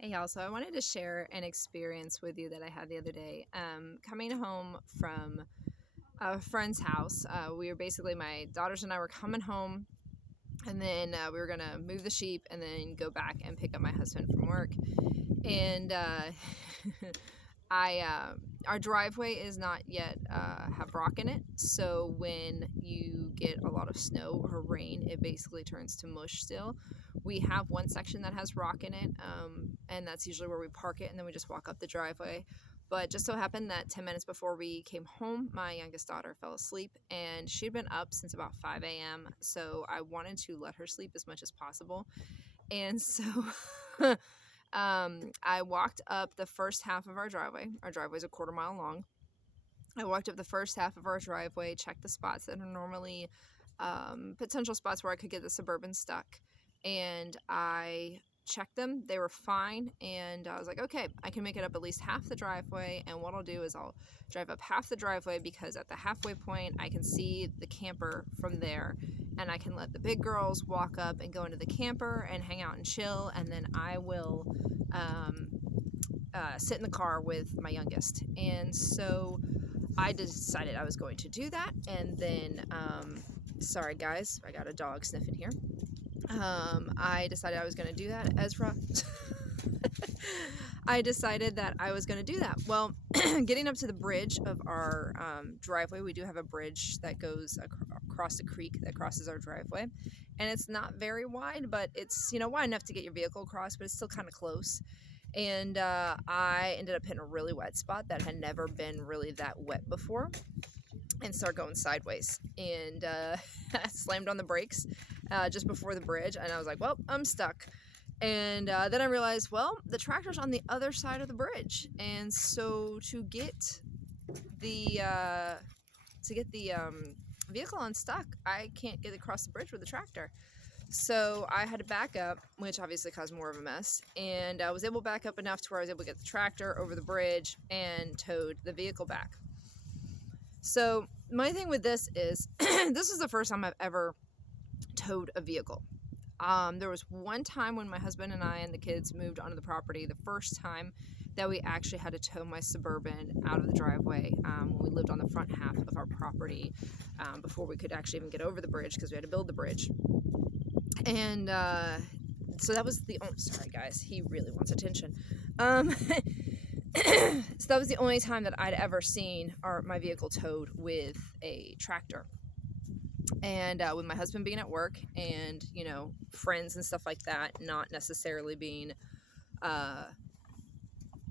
Hey y'all, so I wanted to share an experience with you that I had the other day. Coming home from a friend's house, we were basically, my daughters and I were coming home, and then we were gonna move the sheep and then go back and pick up my husband from work. And our driveway is not yet have rock in it, so when you get a lot of snow or rain, it basically turns to mush still. We have one section that has rock in it, and that's usually where we park it, and then we just walk up the driveway. But just so happened that 10 minutes before we came home, my youngest daughter fell asleep, and she'd been up since about 5 a.m. So I wanted to let her sleep as much as possible. And so I walked up the first half of our driveway. Our driveway is a quarter mile long. I walked up the first half of our driveway, checked the spots that are normally potential spots where I could get the Suburban stuck. And I checked them. They were fine. And I was like, okay, I can make it up at least half the driveway. And what I'll do is I'll drive up half the driveway, because at the halfway point, I can see the camper from there. And I can let the big girls walk up and go into the camper and hang out and chill. And then I will sit in the car with my youngest. And so I decided I was going to do that. And then, sorry guys, I got a dog sniffing here. I decided I was going to do that. Ezra. I decided that I was going to do that. Well, getting up to the bridge of our driveway, we do have a bridge that goes across a creek that crosses our driveway. And it's not very wide, but it's, wide enough to get your vehicle across, but it's still kind of close. And I ended up hitting a really wet spot that had never been really that wet before, and started going sideways, and slammed on the brakes just before the bridge, and I was like, well, I'm stuck. And then I realized, well, the tractor's on the other side of the bridge, and so to get the vehicle unstuck, I can't get across the bridge with the tractor. So I had to back up, which obviously caused more of a mess, and I was able to back up enough to where I was able to get the tractor over the bridge and towed the vehicle back. So my thing with this is, this is the first time I've ever towed a vehicle. There was one time when my husband and I and the kids moved onto the property, the first time that we actually had to tow my Suburban out of the driveway, when we lived on the front half of our property, before we could actually even get over the bridge, because we had to build the bridge. And so that was the only, sorry guys, he really wants attention. So that was the only time that I'd ever seen my vehicle towed with a tractor. And with my husband being at work, and friends and stuff like that not necessarily being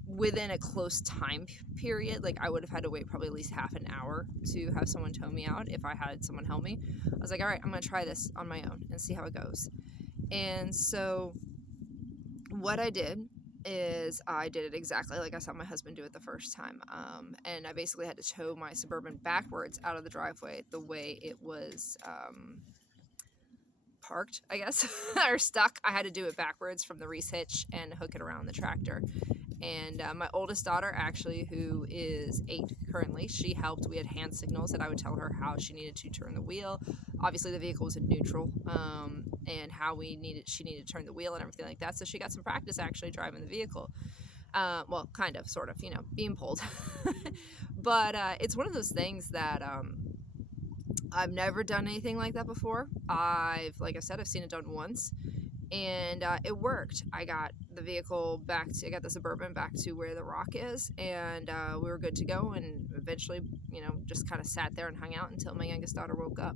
within a close time period, like I would have had to wait probably at least half an hour to have someone tow me out if I had someone help me. I was like, all right, I'm gonna try this on my own and see how it goes. And so what I did is I did it exactly like I saw my husband do it the first time, and I basically had to tow my Suburban backwards out of the driveway the way it was parked, I guess, or stuck. I had to do it backwards from the Reese hitch and hook it around the tractor. And my oldest daughter, actually, who is 8 currently, she helped. We had hand signals that I would tell her how she needed to turn the wheel. Obviously, the vehicle was in neutral, and how she needed to turn the wheel and everything like that. So she got some practice actually driving the vehicle. Well, kind of, sort of, being pulled. But it's one of those things that I've never done anything like that before. Like I said, I've seen it done once. And it worked. I got the vehicle I got the Suburban back to where the rock is, and we were good to go, and eventually, just kind of sat there and hung out until my youngest daughter woke up.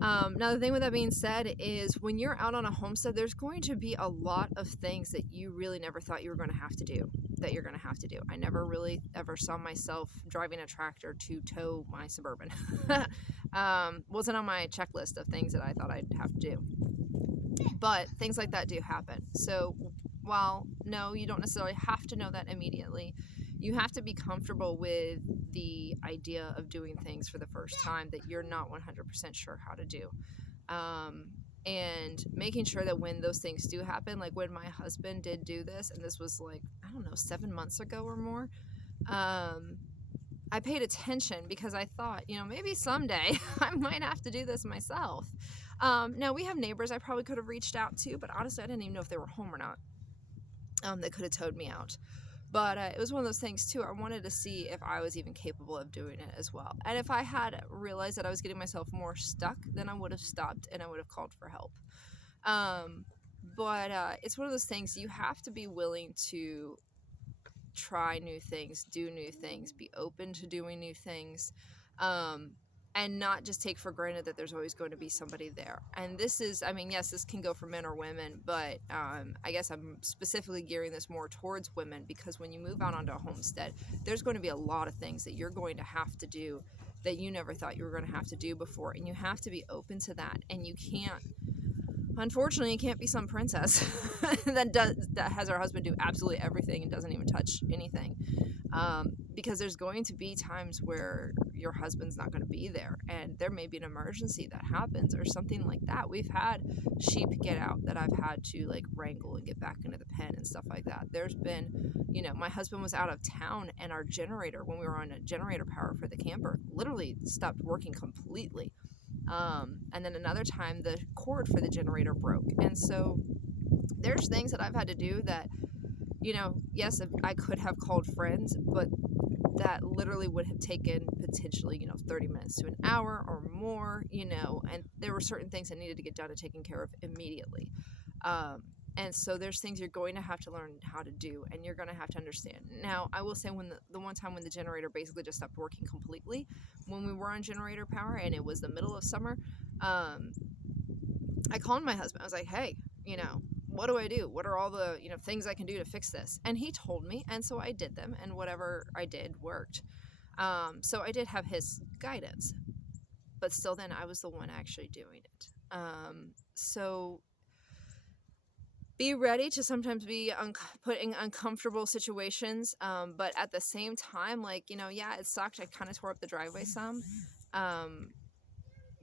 Now, the thing with that being said is, when you're out on a homestead, there's going to be a lot of things that you really never thought you were going to have to do, that you're going to have to do. I never really ever saw myself driving a tractor to tow my Suburban. Wasn't on my checklist of things that I thought I'd have to do. But things like that do happen. So while, no, you don't necessarily have to know that immediately, you have to be comfortable with the idea of doing things for the first time that you're not 100% sure how to do. And making sure that when those things do happen, like when my husband did do this, and this was like, I don't know, 7 months ago or more, I paid attention, because I thought, maybe someday I might have to do this myself. Now, we have neighbors I probably could have reached out to, but honestly, I didn't even know if they were home or not. that could have towed me out. But it was one of those things too. I wanted to see if I was even capable of doing it as well. And if I had realized that I was getting myself more stuck, then I would have stopped and I would have called for help. But it's one of those things, you have to be willing to try new things, do new things, be open to doing new things, and not just take for granted that there's always going to be somebody there. And this is, I mean, yes, this can go for men or women, but I guess I'm specifically gearing this more towards women, because when you move out onto a homestead, there's going to be a lot of things that you're going to have to do that you never thought you were going to have to do before, and you have to be open to that. And you can't, unfortunately, you can't be some princess that has her husband do absolutely everything and doesn't even touch anything, because there's going to be times where your husband's not going to be there, and there may be an emergency that happens or something like that. We've had sheep get out that I've had to like wrangle and get back into the pen and stuff like that. There's been, you know, my husband was out of town and our generator, when we were on a generator power for the camper, literally stopped working completely. And then another time the cord for the generator broke. And so there's things that I've had to do that, you know, yes, I could have called friends, but that literally would have taken potentially, you know, 30 minutes to an hour or more, you know, and there were certain things that needed to get done and taken care of immediately. And so there's things you're going to have to learn how to do, and you're going to have to understand. Now, I will say, when the one time when the generator basically just stopped working completely, when we were on generator power and it was the middle of summer, I called my husband. I was like, hey, you know, what do I do? What are all the, you know, things I can do to fix this? And he told me, and so I did them, and whatever I did worked. So I did have his guidance, but still then I was the one actually doing it. So be ready to sometimes be put in uncomfortable situations, but at the same time, like, you know, yeah, it sucked. I kind of tore up the driveway some,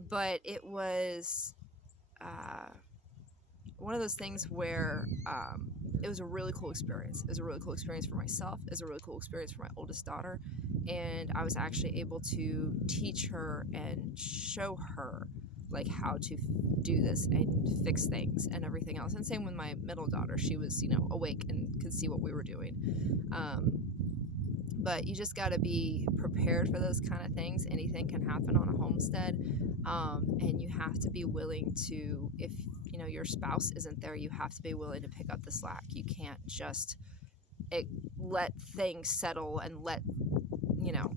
but it was one of those things where it was a really cool experience. It was a really cool experience for myself. It was a really cool experience for my oldest daughter, and I was actually able to teach her and show her like how to do this and fix things and everything else. And same with my middle daughter. She was, you know, awake and could see what we were doing. But you just got to be prepared for those kind of things. Anything can happen on a homestead. And you have to be willing to, if, you know, your spouse isn't there, you have to be willing to pick up the slack. You can't just let things settle and let, you know,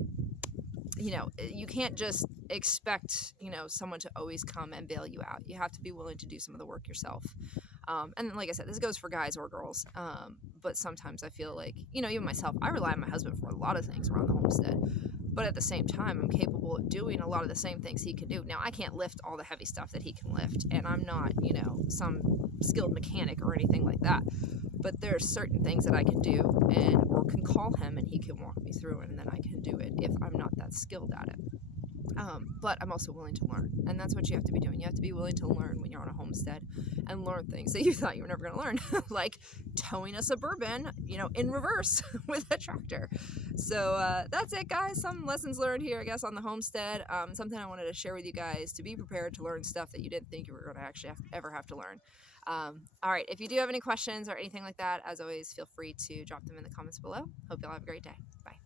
you can't just expect, you know, someone to always come and bail you out. You have to be willing to do some of the work yourself. And like I said, this goes for guys or girls. But sometimes I feel like, you know, even myself, I rely on my husband for a lot of things around the homestead. But at the same time, I'm capable of doing a lot of the same things he can do. Now, I can't lift all the heavy stuff that he can lift, and I'm not, you know, some skilled mechanic or anything like that. But there are certain things that I can do, or can call him and he can walk me through it, and then I can do it if I'm not that skilled at it. But I'm also willing to learn, and that's what you have to be doing. You have to be willing to learn when you're on a homestead and learn things that you thought you were never going to learn, like towing a Suburban, you know, in reverse with a tractor. So that's it, guys. Some lessons learned here, I guess, on the homestead. Something I wanted to share with you guys, to be prepared to learn stuff that you didn't think you were going to actually ever have to learn. All right, if you do have any questions or anything like that, as always, feel free to drop them in the comments below. Hope y'all have a great day. Bye.